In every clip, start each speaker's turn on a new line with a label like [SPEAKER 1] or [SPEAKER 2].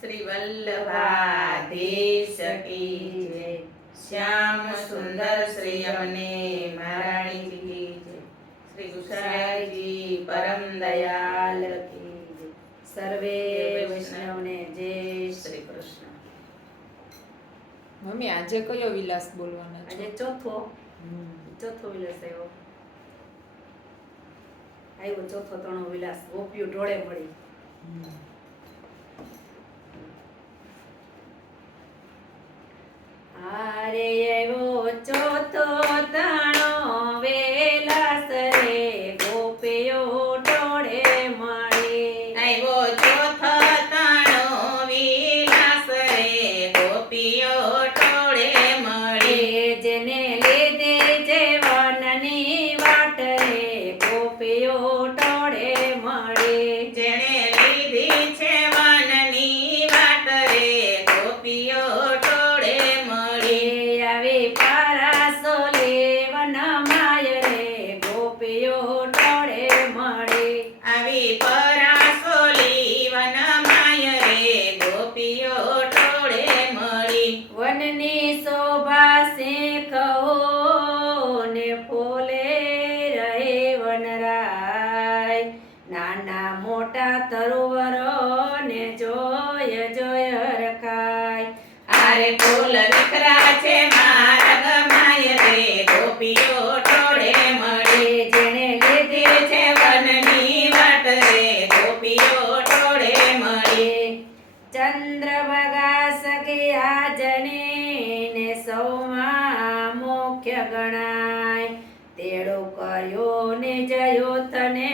[SPEAKER 1] શ્રી વલ્લભાધીશ કી જય. શ્યામ સુંદર શ્રી અમને મહારાણી કી જય. શ્રી ગુસાઈજી પરમ દયાલ કી જય.
[SPEAKER 2] સર્વે વૈષ્ણવને જય
[SPEAKER 1] શ્રી કૃષ્ણ.
[SPEAKER 3] મમ્મી આજે કયો વિલાસ બોલવાના
[SPEAKER 2] આજે ચોથો. ચોથો વિલાસ આવ્યો. આવ્યો ચોથો ત્રણો વિલાસ. ગોપીઓ ઢોળે મળી Hare ફોલે રહે વનરાય. નાના મોટા તરુવરોને જોય જોય રખાય
[SPEAKER 1] આરે કુલ વિખરા છે મારા ગમાય રે ગોપીઓ ટોળે મળે.
[SPEAKER 2] જેણે લીધી
[SPEAKER 1] છે વનની વાટ રે ગોપીઓ ટોળે ચંદ્ર
[SPEAKER 2] ભગા સખિયા જને સૌમાં મુખ્ય ગણાય. તેડો ને જયો તને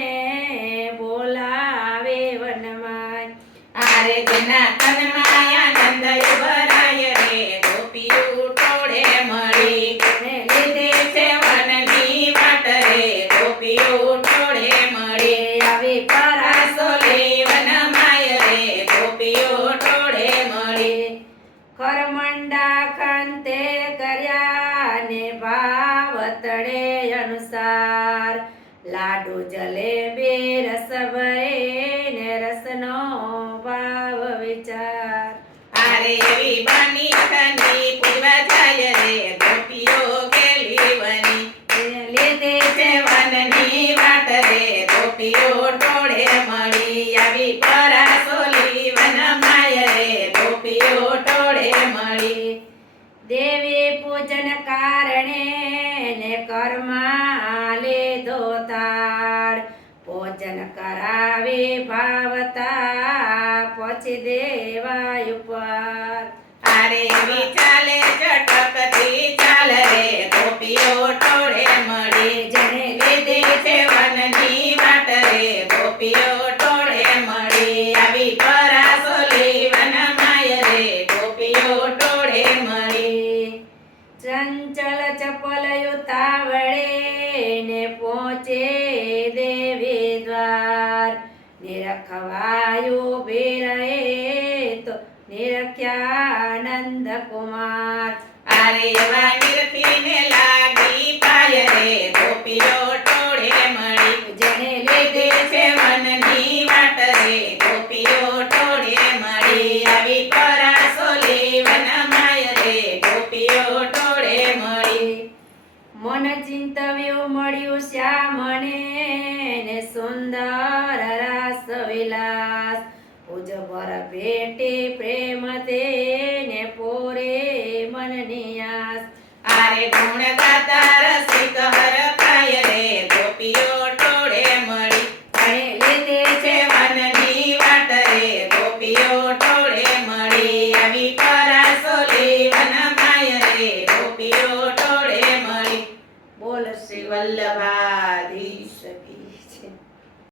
[SPEAKER 2] બોલાવે વનમાય.
[SPEAKER 1] આરે તેના તનમાં આનંદ ભરાય રે, ગોપીઓ ટોળે મળી
[SPEAKER 2] તેને
[SPEAKER 1] લીધે છે વનની વાટ રે ગોપીઓ ટોળે મળી
[SPEAKER 2] આવી પરાસો
[SPEAKER 1] રાસોલી વનમાય રે ગોપીઓ ટોળે મળી
[SPEAKER 2] કરમંડા ખંતે કર્યા ને અનુસાર. લાડુ જલેબી રસ ભરે ને રસનો ભાવ વિચાર.
[SPEAKER 1] આરે એવી બની ખની પૂજવા જાય રે ગોપીઓ કેલી બની.
[SPEAKER 2] લીધે
[SPEAKER 1] છે વનની વાટ રે ગોપીઓ ટોળે મળી આવી પરાસોલી વનમાય રે ગોપીઓ ટોળે મળી.
[SPEAKER 2] દેવી પૂજન કારણે તાર ભોજન કરાવી ભાવતા પછી દેવાય ઉપર.
[SPEAKER 1] અરે ચાલે ઝટકથી ચાલ રે ગોપીઓ ટોળે મળી.
[SPEAKER 2] જેને
[SPEAKER 1] લીધી છે વનની વાટ રે ગોપીઓ ટોળે મળી. આવી પરાસોલી વનમાય રે ગોપીઓ ટોળે મળી.
[SPEAKER 2] ચંચલ ચપલ યુતાવળે નિરખવાયુ ભીરએ તો નિરખ્યાનંદ કુમાર.
[SPEAKER 1] આરે એવા નિરખીને લાગી પાય રે ગોપીઓ ટોળે મળી.
[SPEAKER 2] જેને
[SPEAKER 1] લીધી છે વનની વાટ રે ગોપીઓ ટોળે મળી. આવી પરાસોલી વનમાય રે ગોપીઓ ટોળે મળી.
[SPEAKER 2] મન ચિંતવ્યું મળ્યું શ્યામને ને સુંદર વિલાસ પૂજ પર ભેટે પ્રેમ તે ને પોરે મનની આસ.
[SPEAKER 1] આરે ગુણ ગાતા